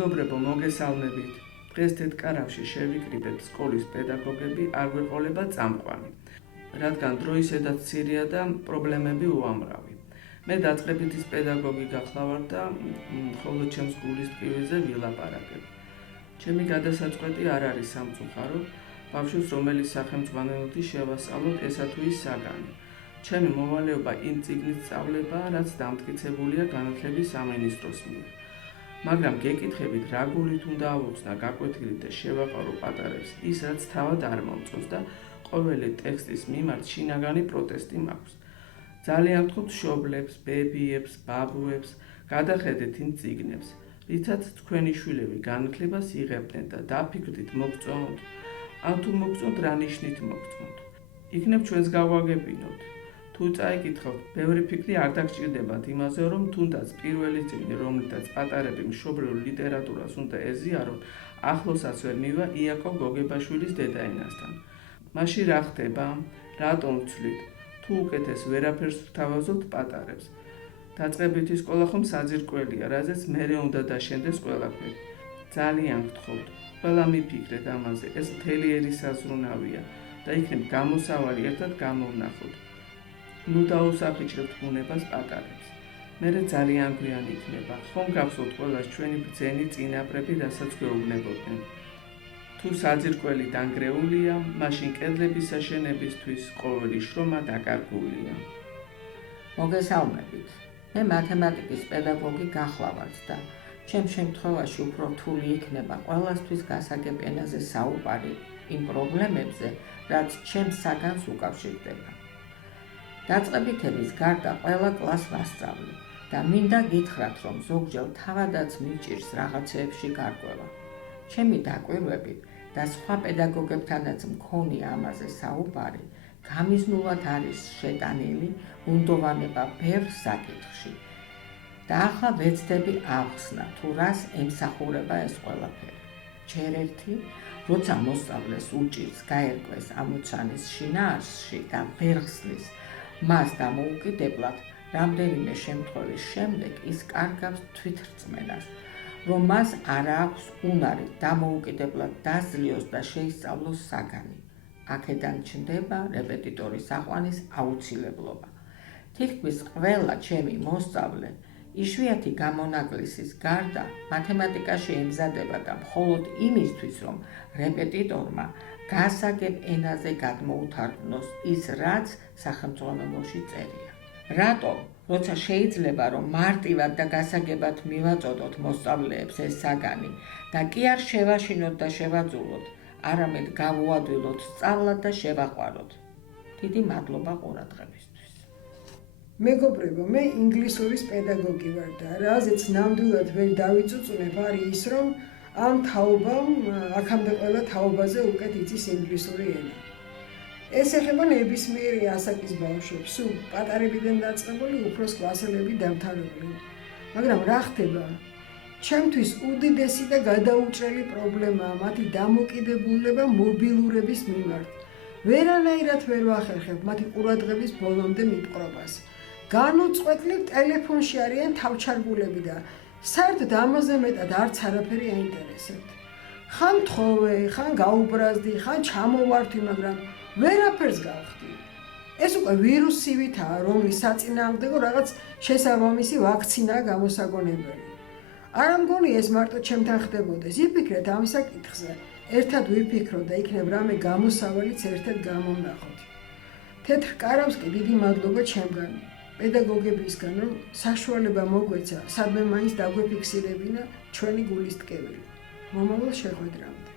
მეგობრებო, მოგესალმებით. დღეს თეთრკარავში შევიკრიბეთ სკოლის პედაგოგები არ გვეყოლება წამყვანი, რადგან დროისედაც მცირეა და პრობლემები უამრავი. მე დაწყებითის პედაგოგი გახლავართ და ხოლო ჩემს გულის ტკივილზე ვილაპარაკებ. ჩემი გადასაწყვეტი არ არის სამწუხარო, ბავშვს რომელიც სახელმძღვანელოთი შევასწავლოთ ესა თუ ის საგანი. ჩემი მოვალეობა იმ წიგნის სწავლებაა, რაც დამტკიცებულია განათლების სამინისტროს მიერ. მაგრამ გეკითხებით რა გულით უნდა ავუხსნა გაკვეთილი და შევაყარო პატარებს ის, რაც თავად არ მომწონს და ყოველი ტექსტის მიმართ შინაგანი პროტესტი მაქვს. ძალიან ვთქვით მშობლებს, ბებიებს, ბაბუებს, გადახედეთ იმ წიგნებს, რითაც თქვენი შვილები განათლებას იღებდნენ და დაფიქრდით მოგწონთ, ან თუ მოგწონთ რა ნიშნით მოგწონთ. იქნებ ჩვენს გავაგებინოთ. თუ წაიკითხავთ, ბევრი ფიქრი არ დაგჭირდებათ იმაზე, რომ თუნდაც პირველი წიგნი, რომლითაც პატარები მშობლიურ ლიტერატურას უნდა ეზიარონ, ახლოსაც ვერ მივა იაკობ გოგებაშვილის დედაენასთან. მაშინ რა ხდება? რატომ ვცვლით? თუ უკეთეს ვერაფერს ვთავაზობთ პატარებს. დაწყებითი სკოლა ხომ საძირკველია, რაზეც მერე უნდა დაშენდეს ყველაფერი. ძალიან გთხოვთ, ყველა მიფიქრეთ ამაზე, ეს მთელი ერის საზრუნავია და იქნებ გამოსავალი ერთად გამოვნახოთ. ნუ დაუსახიჭრებთ ბუნებას პატარებს. მერე ძალიან გვიან იქნება, ხომ გახსოვთ ყველას ჩვენი ბრძენი წინაპრები, რასაც გვეუბნებოდნენ. თუ საძირკველი დანგრეულია, მაშინ კედლების აშენებისთვის ყოველი შრომა დაკარგულია. მოგესალმებით. მე მათემატიკის პედაგოგი გახლავართ და ჩემ შემთხვევაში უფრო რთული იქნება ყველასთვის გასაგებ ენაზე საუბარი იმ პრობლემებზე, რაც ჩემს საგანს უკავშირდება. დაწყებითების გარდა ყველა კლასს ვასწავლი და მინდა გითხრათ, რომ ზოგჯერ თავადაც მიჭირს რაღაცეებში გარკვევა. ჩემი დაკვირვებით და სხვა პედაგოგებთანაც მქონია ამაზე საუბარი, გამიზნულად არის შეტანილი უნდოვანება ბევრ საკითხში. და ახლა ვეცდები ახსნა, თუ რას ემსახურება ეს ყველაფერი. ჯერ ერთი, როცა მოსწავლეს უჭირს გაერკვეს ამოცანის შინაარსში და ვერ ხსნის მას დამოუკიდებლად, რამდენიმე შემთხვევის შემდეგ ის კარგავს თვითრწმენას, რომ მას არ აქვს უნარი დამოუკიდებლად დაძლიოს და შეისწავლოს საგანი. აქედან ჩნდება რეპეტიტორის აყვანის აუცილებლობა. თითქმის ყველა ჩემი მოსწავლე იშვიათი გამონაკლისის გარდა მათემატიკაში ემზადება და მხოლოდ იმისთვის, რომ რეპეტიტორმა გასაგებ ენაზე გადმოუთარგმნოს ის, რაც სახელმძღვანელოში წერია. რატომ? როცა შეიძლება, რომ მარტივად და გასაგებად მივაწოდოთ მოსწავლეებს ეს საგანი და კი არ შევაშინოთ და შევაძულოთ, არამედ გავუადვილოთ სწავლად და შევაყვაროთ. დიდი მადლობა ყურადღებისთვის. მეგობრებო, მე ინგლისურის პედაგოგი ვარ და რაზეც ნამდვილად ვერ დავიწუწუნებ არის ის, რომ ამ თაობამ აქამდე ყველა თაობაზე უკეთ იცის ინგლისური ენა. ეს ეხება ნებისმიერი ასაკის ბავშვებს, სულ პატარებიდან დაწყებული უფროს კლასელები დამთავრებული. მაგრამ რა ხდება? ჩემთვის უდიდესი და გადაუჭრელი პრობლემაა მათი დამოკიდებულება მობილურების მიმართ. ვერანაირად ვერ ვახერხებ მათი ყურადღების ბოლომდე მიპყრობას. განუწყვეტლივ ტელეფონში არიან თავჩარგულები და საერთოდ ამაზე მეტად არც არაფერი აინტერესებთ. ხან თხოვე, ხან გაუბრაზდი, ხან ჩამოვართვი, მაგრამ ვერაფერს გავხდი. ეს უკვე ვირუსივითაა, რომლის საწინააღმდეგო რაღაც შესაბამისი ვაქცინაა გამოსაგონებელი. არ მგონია ეს მარტო ჩემთან ხდებოდეს. იფიქრეთ ამ საკითხზე, ერთად ვიფიქროთ და იქნებ რამე გამოსავალიც ერთად გამოვნახოთ. თეთრკარავს კი დიდი მადლობა ჩემგან, პედაგოგებისგან, რომ საშუალება მოგვეცა, სადმე მაინც დაგვეფიქსირებინა ჩვენი გულის ტკივილი. მომავალ შეხვედრამდე.